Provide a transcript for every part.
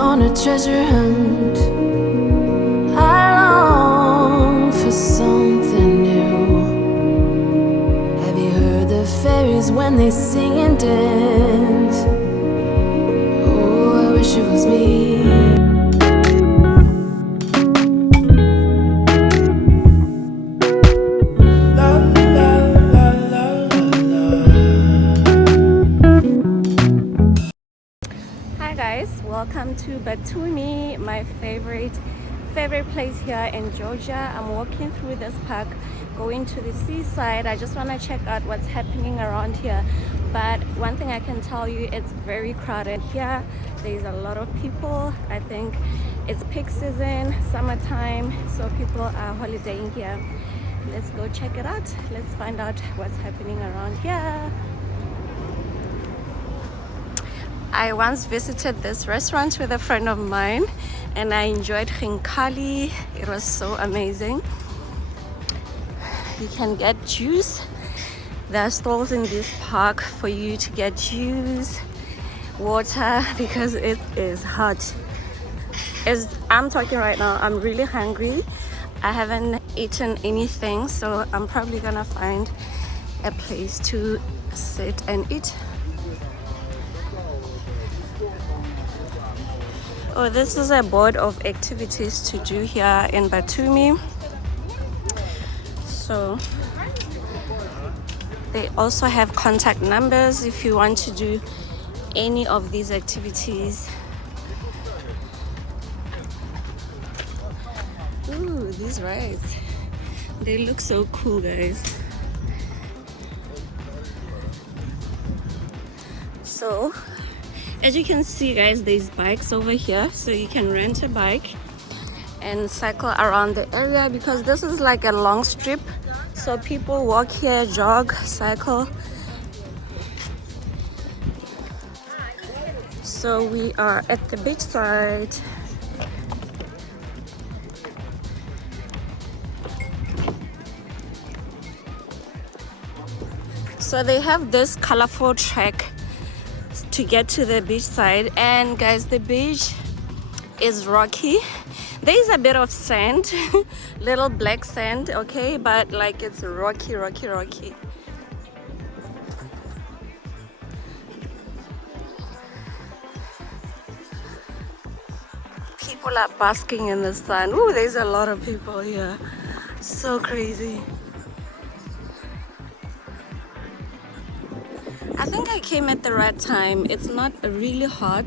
on a treasure hunt. I long for something new. Have you heard the fairies when they sing and dance? Oh, I wish it was me. Hi guys, welcome to Batumi, my favorite place here in Georgia. I'm walking through this park, going to the seaside. I just want to check out what's happening around here. But one thing I can tell you, it's very crowded here. There's a lot of people. I think it's peak season, summertime, so people are holidaying here. Let's go check it out. Let's find out what's happening around here. I once visited this restaurant with a friend of mine and I enjoyed khinkali. It was so amazing. You can get juice. There are stalls in this park for you to get juice, water, because it is hot. As I'm talking right now, I'm really hungry. I haven't eaten anything, so I'm probably gonna find a place to sit and eat. Oh, this is a board of activities to do here in Batumi. So they also have contact numbers if you want to do any of these activities. Ooh, these rides. They look so cool, guys. So as you can see, guys, there's bikes over here, so you can rent a bike and cycle around the area because this is like a long strip, so people walk here, jog, cycle. So we are at the beach side. So they have this colorful track to get to the beach side, and guys, the beach is rocky. There's a bit of sand, little black sand, okay, but like it's rocky. People are basking in the sun. Ooh, there's a lot of people here. So crazy. I think I came at the right time. It's not really hot.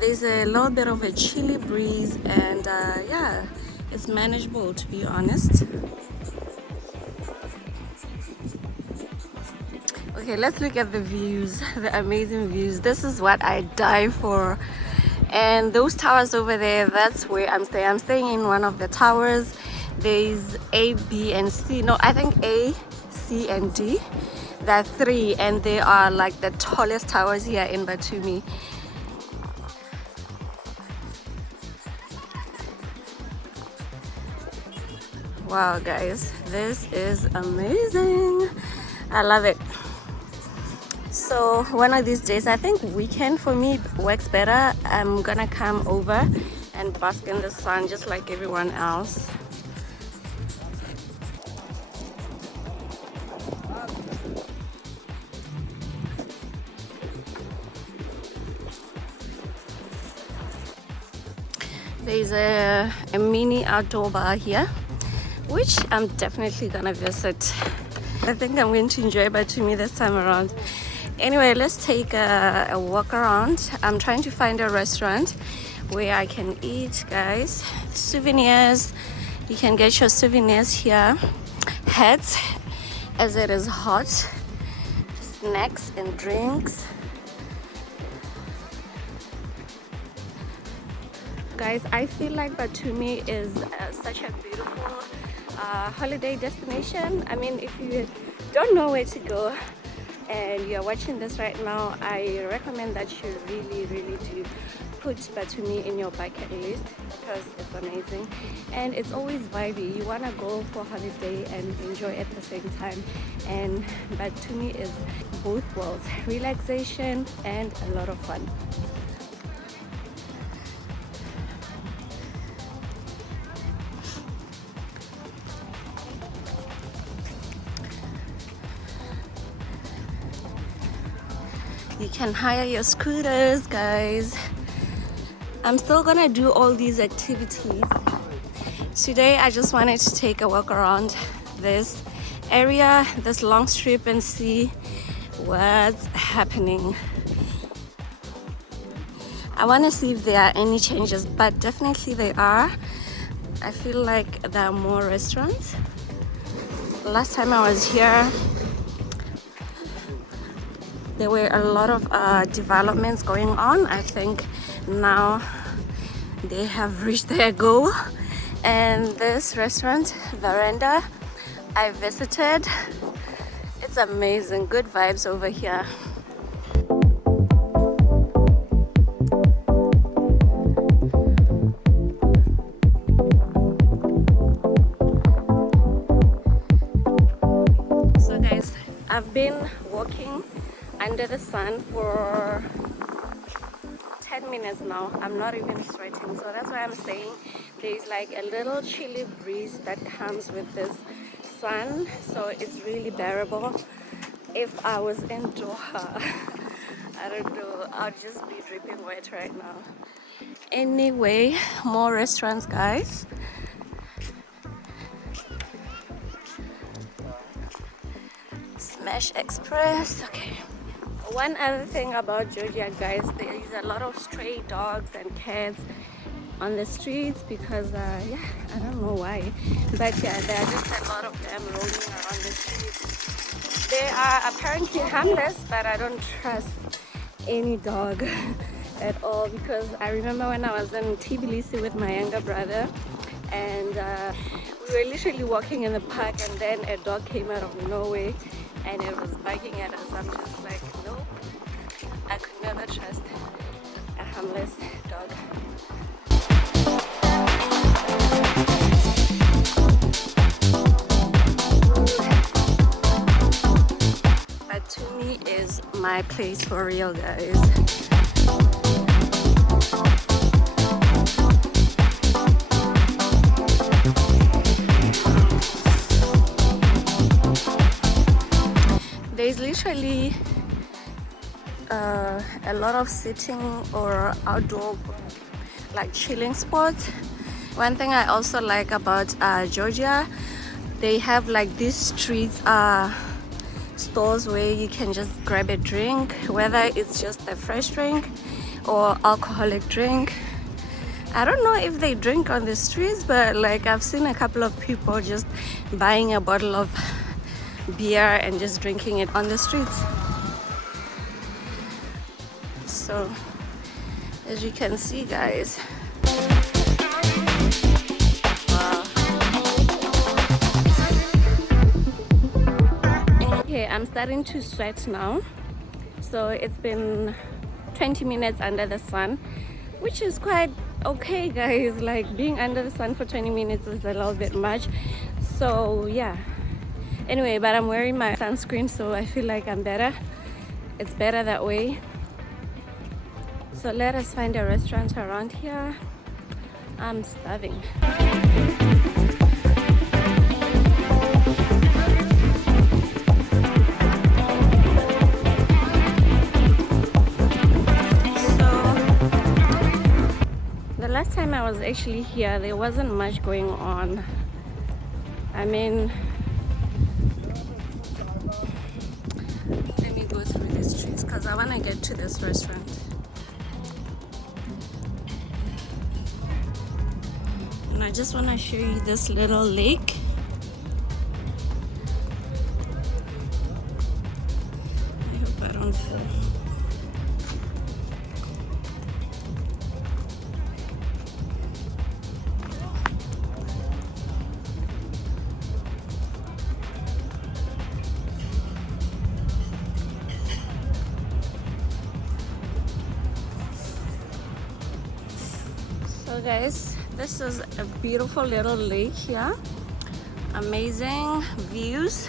There's a little bit of a chilly breeze, and yeah, it's manageable, to be honest. Okay, let's look at the views, the amazing views. This is what I die for. And those towers over there, that's where I'm staying. I'm staying in one of the towers. There's A, B, and C. No, I think A, C, and D. There are three, and they are like the tallest towers here in Batumi. Wow, guys, this is amazing. I love it. So one of these days, I think weekend for me works better. I'm gonna come over and bask in the sun just like everyone else. There's a mini outdoor bar here, which I'm definitely gonna visit. I think I'm going to enjoy Batumi this time around. Anyway, let's take a walk around. I'm trying to find a restaurant where I can eat, guys. Souvenirs, you can get your souvenirs here. Hats, as it is hot. Snacks and drinks. Guys, I feel like Batumi is such a beautiful holiday destination. I mean, if you don't know where to go and you're watching this right now, I recommend that you really do put Batumi in your bucket list because it's amazing and it's always vibey. You want to go for holiday and enjoy at the same time, and Batumi is both worlds, relaxation and a lot of fun. You can hire your scooters, guys. I'm still gonna do all these activities. Today I just wanted to take a walk around this area, this long strip, and see what's happening. I want to see if there are any changes, but definitely there are. I feel like there are more restaurants. Last time I was here, there were a lot of developments going on. I think now they have reached their goal. And this restaurant, Veranda, I visited. It's amazing, good vibes over here. So guys, I've been walking under the sun for 10 minutes now. I'm not even sweating, so that's why I'm saying there's like a little chilly breeze that comes with this sun, so it's really bearable. If I was in Doha, I don't know, I'd just be dripping wet right now. Anyway, more restaurants, guys. Smash Express. Okay. One other thing about Georgia, guys, there is a lot of stray dogs and cats on the streets because, yeah, I don't know why, but yeah, there are just a lot of them roaming around the streets. They are apparently harmless, but I don't trust any dog at all because I remember when I was in Tbilisi with my younger brother, and we were literally walking in the park, and then a dog came out of nowhere and it was barking at us. I'm just like, nope, I could never trust a harmless dog. Batumi is my place for real, guys. There's literally a lot of sitting or outdoor like chilling spots. One thing I also like about Georgia, they have like these street stores where you can just grab a drink, whether it's just a fresh drink or alcoholic drink. I don't know if they drink on the streets, but like I've seen a couple of people just buying a bottle of beer and just drinking it on the streets. So as you can see, guys, wow. Okay, I'm starting to sweat now. So it's been 20 minutes under the sun, which is quite okay, guys. Like being under the sun for 20 minutes is a little bit much. So yeah. Anyway, but I'm wearing my sunscreen, so I feel like I'm better. It's better that way. So let us find a restaurant around here. I'm starving. The last time I was actually here, there wasn't much going on. I mean, let me go through these trees because I want to get to this restaurant. And I just want to show you this little lake. I hope I don't fall. So guys, this is a beautiful little lake here. Amazing views.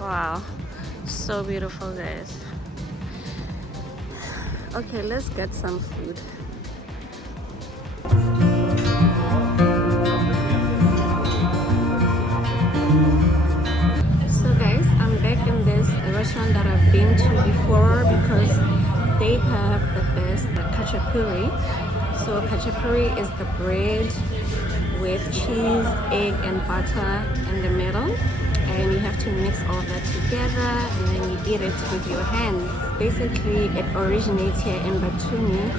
Wow, so beautiful, guys. Okay, let's get some food. restaurant that I've been to before because they have the best kachapuri. So kachapuri is the bread with cheese, egg and butter in the middle, and you have to mix all that together and then you eat it with your hands. Basically it originates here in Batumi.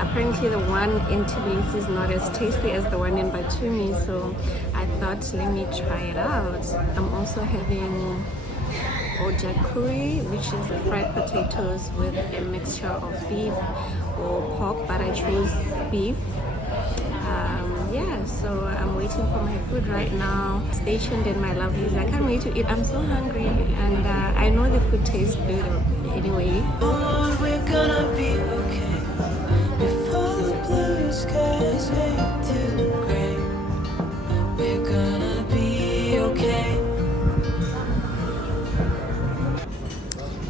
Apparently the one in Tbilisi is not as tasty as the one in Batumi, so I thought let me try it out. I'm also having ojakuri, which is fried potatoes with a mixture of beef or pork, but I chose beef. Yeah, so I'm waiting for my food right now. Stay tuned in, my lovelies. I can't wait to eat. I'm so hungry, and I know the food tastes good anyway. Oh, we're gonna be okay before the blue skies fade to gray. We're gonna be okay.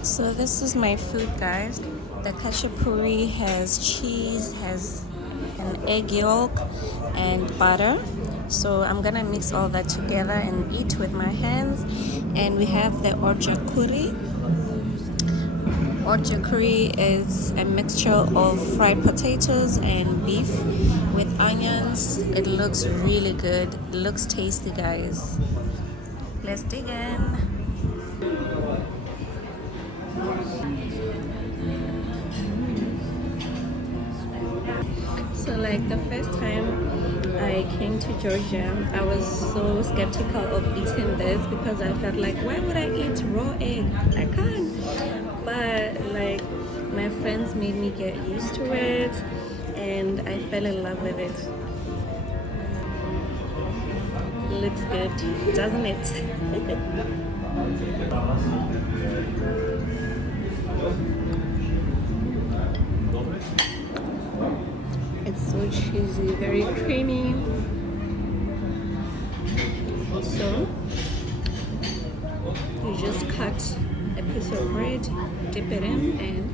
So this is my food, guys. The kachapuri has cheese, has an egg yolk and butter. So I'm gonna mix all that together and eat with my hands. And we have the ojakuri. Ojakuri is a mixture of fried potatoes and beef with onions. It looks really good. It looks tasty, guys. Let's dig in. So like the first time I came to Georgia, I was so skeptical of eating this because I felt like, why would I eat raw egg? I can't. But like my friends made me get used to it and I fell in love with it. Looks good, doesn't it? It's so cheesy, very creamy. So you just cut a piece of bread, dip it in, and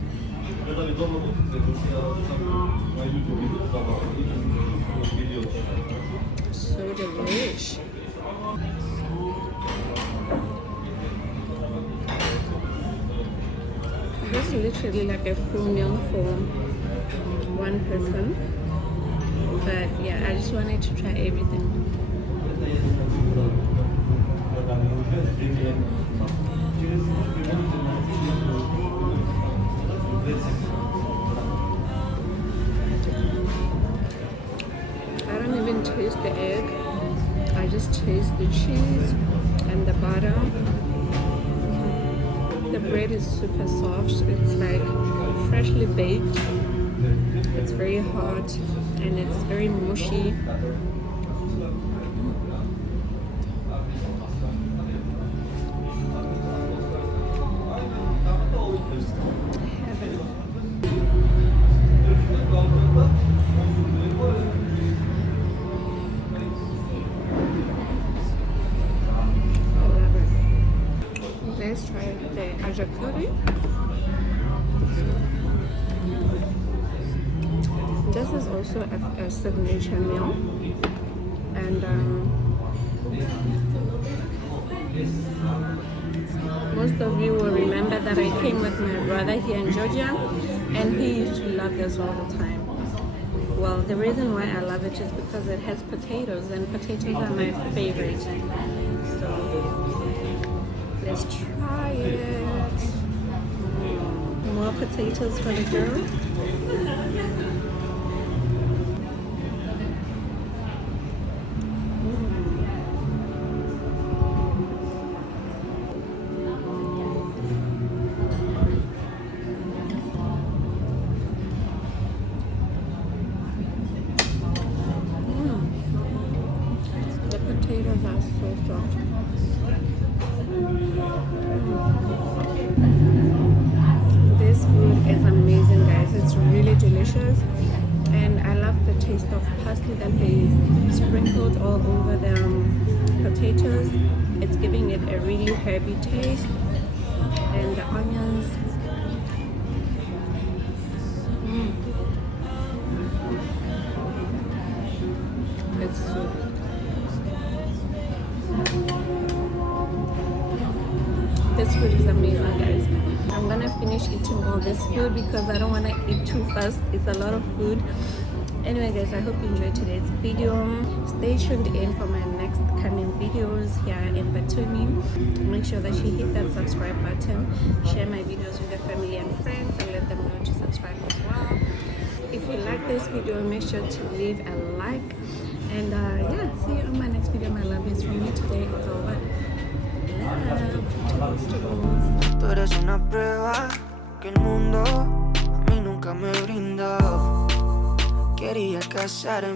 so delish. This is literally like a full meal for one person. But yeah, I just wanted to try everything. I don't even taste the egg. I just taste the cheese and the butter. The bread is super soft. It's like freshly baked. It's very hot and it's very mushy. Heaven. I love it. Let's try the ajakuri. This is also a signature meal, and most of you will remember that I came with my brother here in Georgia, and he used to love this all the time. Well, the reason why I love it is because it has potatoes, and potatoes are my favorite. So let's try it. More potatoes for the girl. Potatoes are so soft. This food is amazing, guys. It's really delicious, and I love the taste of parsley that they sprinkled all over the potatoes. It's giving it a really heavy taste, and the onions. It's so good. This food is amazing, guys. eating all this food because I don't want to eat too fast. It's a lot of food. Anyway guys, I hope you enjoyed today's video. Stay tuned in for my next coming videos here in Batumi. Make sure that you hit that subscribe button, share my videos with your family and friends, and let them know to subscribe as well. If you like this video, make sure to leave a like, and yeah, see you on my next video. My love is from me today. It's over. Love. Tú eres una prueba que el mundo a mí nunca me brindó. Quería casarme